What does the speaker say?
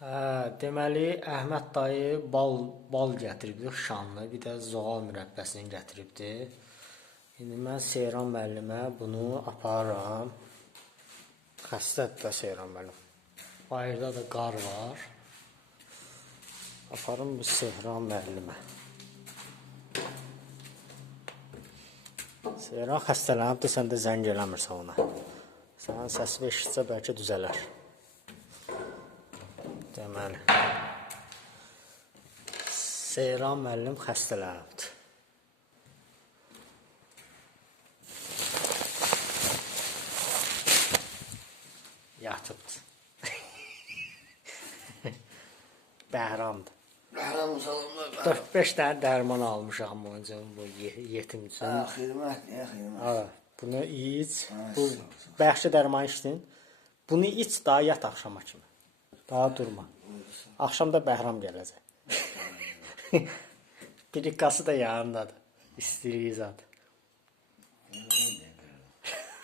Deməli, Əhməd dayı bal gətiribdi, şanlı, bir də zoğal mürəbbəsini gətiribdi. İndi mən Seyran müəllimə bunu aparıram. Xəstədir də Seyran müəllim. Bayırda da qar var. Aparım bu Seyran müəllimə. Seyran xəstələnibdir, sən də zəng eləmirsən ona. Sənin səsini eşitsə bəlkə düzələr. Deməli, Seyran müəllim xəstələnibdir. Yatıbdır. Bəhramdır. Bəhram salamlar. 4-5 dənə dərman almışam bunun üçün, bu yetim üçün. Xidmət, niyə xidmət? Bunu iç. Bu bəxşi dərman içdin. Bunu iç, daha yat axşama kimi. Daha durma. Axşamda Bəhram gələcək. Birikası da yanındadır. İstiriyi zat.